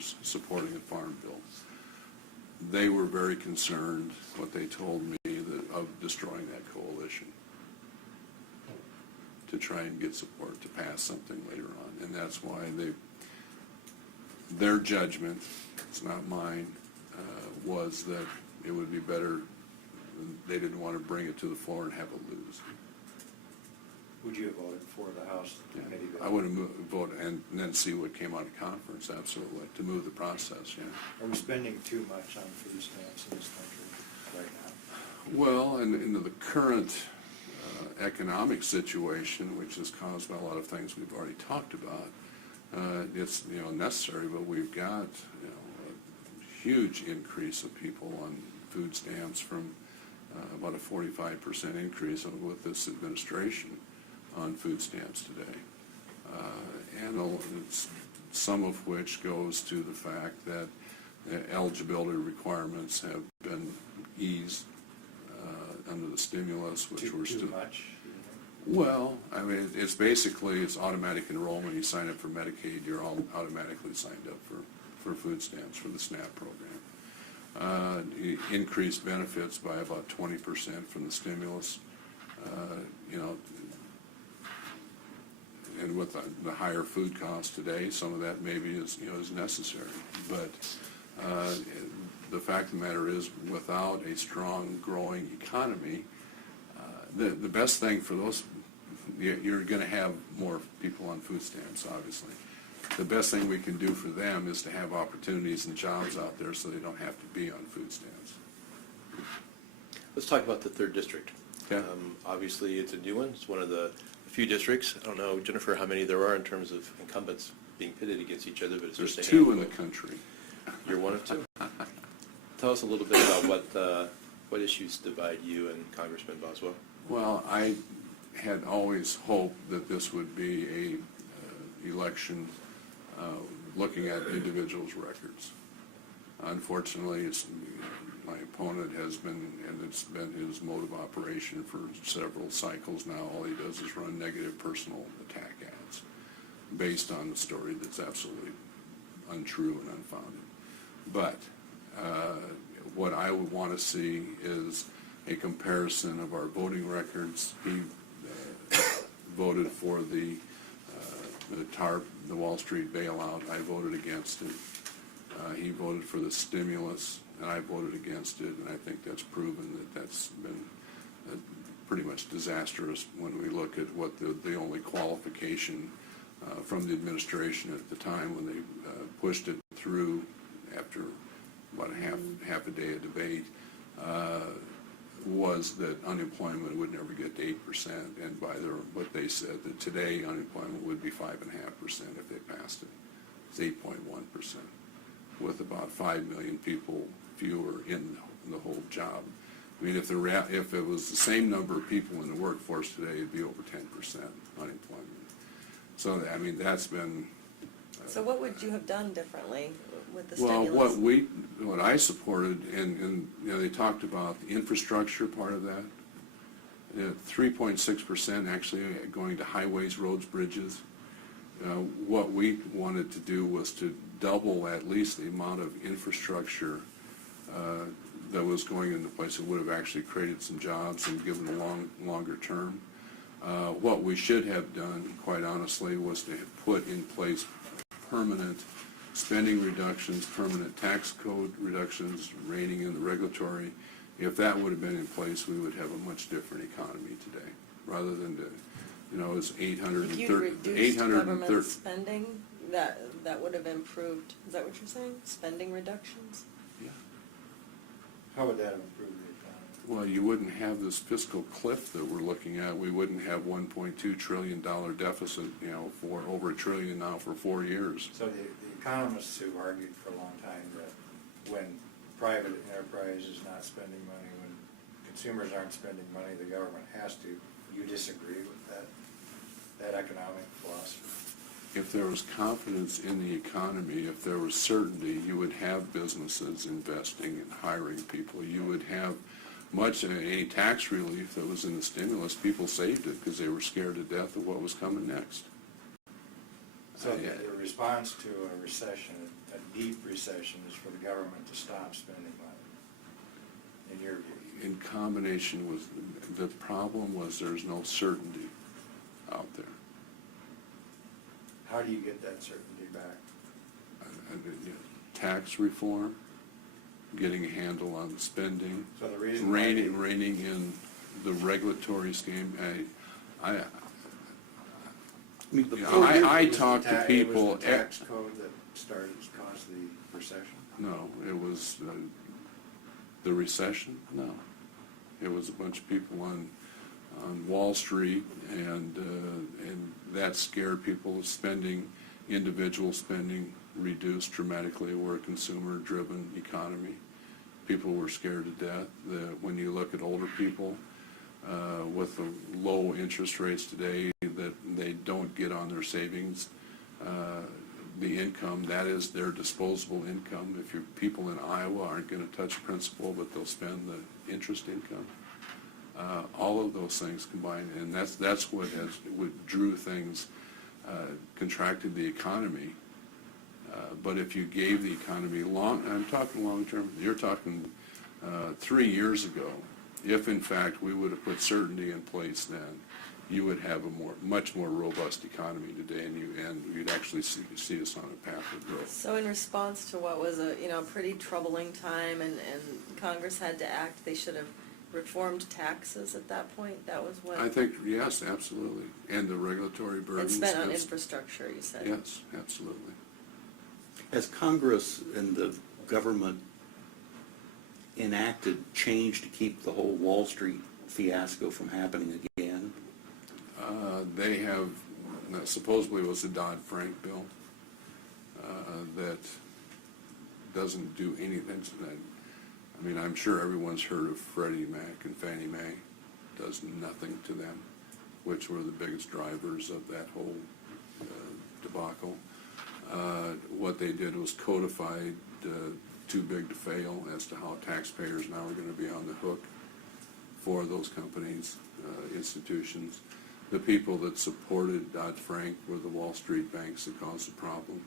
members supporting a farm bill. They were very concerned, what they told me, of destroying that coalition to try and get support to pass something later on. And that's why their judgment, it's not mine, was that it would be better, they didn't want to bring it to the floor and have it lose. Would you have voted for the House committee bill? I would have voted and then see what came out of conference, absolutely, to move the process, yeah. Are we spending too much on food stamps in this country right now? Well, and in the current economic situation, which is caused by a lot of things we've already talked about, it's necessary, but we've got a huge increase of people on food stamps from about a 45% increase with this administration on food stamps today, and some of which goes to the fact that eligibility requirements have been eased under the stimulus, which were still too much. Well, I mean, it's basically automatic enrollment. You sign up for Medicaid, you're all automatically signed up for food stamps for the SNAP program. Increased benefits by about 20% from the stimulus. And with the higher food costs today, some of that maybe is necessary. But the fact of the matter is, without a strong, growing economy, the best thing for those, you're going to have more people on food stamps, obviously. The best thing we can do for them is to have opportunities and jobs out there so they don't have to be on food stamps. Let's talk about the 3rd district. Okay. Obviously, it's a new one. It's one of the few districts. I don't know, Jennifer, how many there are in terms of incumbents being pitted against each other, but it's There's just a 2 handful. in the country. You're one of 2. Tell us a little bit about what issues divide you and Congressman Boswell. Well, I had always hoped that this would be a election looking at individuals' records. Unfortunately, my opponent has been, and it's been his mode of operation for several cycles now. All he does is run negative personal attack ads based on the story that's absolutely untrue and unfounded. But what I would want to see is a comparison of our voting records. He voted for the TARP, the Wall Street bailout. I voted against it. He voted for the stimulus, and I voted against it, and I think that's proven that that's been pretty much disastrous when we look at what the only qualification from the administration at the time when they pushed it through after about half a day of debate was that unemployment would never get to 8%, and by what they said, that today unemployment would be 5.5% if they passed it. It's 8.1%, with about 5 million people fewer in the whole job. I mean, if it was the same number of people in the workforce today, it'd be over 10% unemployment. So, I mean, that's been... So what would you have done differently with the stimulus? Well, what I supported, and they talked about the infrastructure part of that, 3.6% actually going to highways, roads, bridges. What we wanted to do was to double at least the amount of infrastructure that was going into place. It would have actually created some jobs and given a longer term. What we should have done, quite honestly, was to have put in place permanent spending reductions, permanent tax code reductions, reining in the regulatory. If that would have been in place, we would have a much different economy today, rather than it's 830. If you reduced government spending, that would have improved. Is that what you're saying? Spending reductions? Yeah. How would that have improved the economy? Well, you wouldn't have this fiscal cliff that we're looking at. We wouldn't have $1.2 trillion deficit, for over $1 trillion now for 4 years. So the economists who argued for a long time that when private enterprise is not spending money, when consumers aren't spending money, the government has to. You disagree with that economic philosophy? If there was confidence in the economy, if there was certainty, you would have businesses investing and hiring people. You would have much any tax relief that was in the stimulus. People saved it because they were scared to death of what was coming next. So the response to a recession, a deep recession, is for the government to stop spending money, in your view? In combination with, the problem was there's no certainty out there. How do you get that certainty back? Tax reform, getting a handle on the spending, So the reason reining in the regulatory scheme. I talk to people. It was the tax code that caused the recession? No, it was the recession. No, it was a bunch of people on Wall Street, and that scared people. Individual spending reduced dramatically. We're a consumer-driven economy. People were scared to death. When you look at older people with the low interest rates today, that they don't get on their savings, the income, that is their disposable income. If your people in Iowa aren't going to touch principal, but they'll spend the interest income. All of those things combined, and that's what drew things, contracted the economy. But if you gave the economy I'm talking long term, you're talking 3 years ago, if in fact we would have put certainty in place then, you would have a much more robust economy today, and you'd actually see us on a path of growth. So in response to what was a pretty troubling time, and Congress had to act, they should have reformed taxes at that point. That was when. I think, yes, absolutely, and the regulatory burdens. And spent on infrastructure, you said. Yes, absolutely. Has Congress and the government enacted change to keep the whole Wall Street fiasco from happening again? They have, supposedly it was the Dodd-Frank bill that doesn't do anything. I mean, I'm sure everyone's heard of Freddie Mac and Fannie Mae. Does nothing to them, which were the biggest drivers of that whole debacle. What they did was codified too big to fail as to how taxpayers now are going to be on the hook for those companies, institutions. The people that supported Dodd-Frank were the Wall Street banks that caused the problem.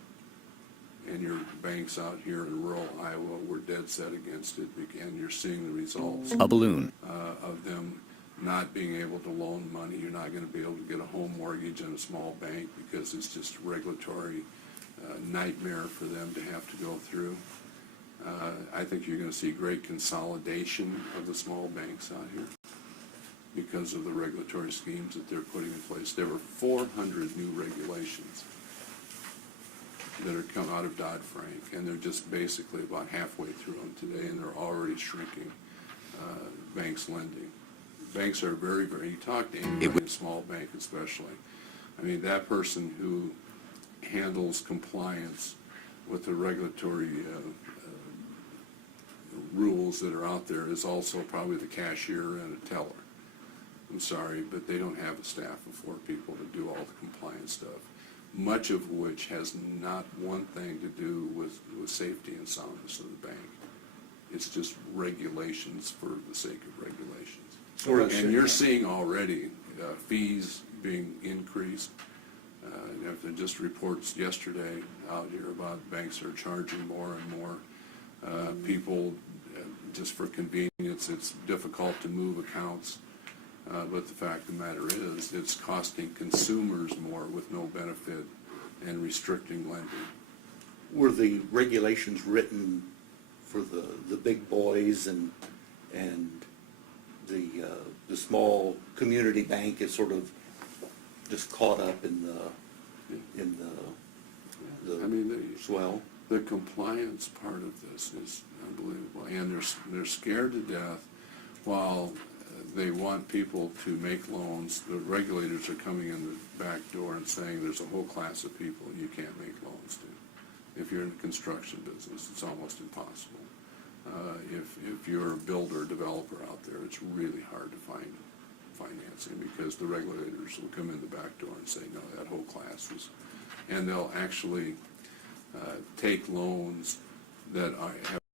And your banks out here in rural Iowa were dead set against it, and you're seeing the results. A balloon. Of them not being able to loan money. You're not going to be able to get a home mortgage in a small bank because it's just regulatory nightmare for them to have to go through. I think you're going to see great consolidation of the small banks out here because of the regulatory schemes that they're putting in place. There were 400 new regulations that are come out of Dodd-Frank, and they're just basically about halfway through them today, and they're already shrinking banks lending. Banks are very, very, you talk to anybody in a small bank especially, I mean, that person who handles compliance with the regulatory rules that are out there is also probably the cashier and a teller. I'm sorry, but they don't have a staff of 4 people to do all the compliance stuff, much of which has not one thing to do with safety and soundness of the bank. It's just regulations for the sake of regulations. And you're seeing already fees being increased. There are just reports yesterday out here about banks are charging more and more. People, just for convenience, it's difficult to move accounts. But the fact of the matter is, it's costing consumers more with no benefit and restricting lending. Were the regulations written for the big boys and the small community bank is sort of just caught up in the I mean, swell? the compliance part of this is unbelievable, and they're scared to death while they want people to make loans. The regulators are coming in the back door and saying there's a whole class of people you can't make loans to. If you're in the construction business, it's almost impossible. If you're a builder, developer out there, it's really hard to find financing because the regulators will come in the back door and say, no, that whole class is, and they'll actually take loans that have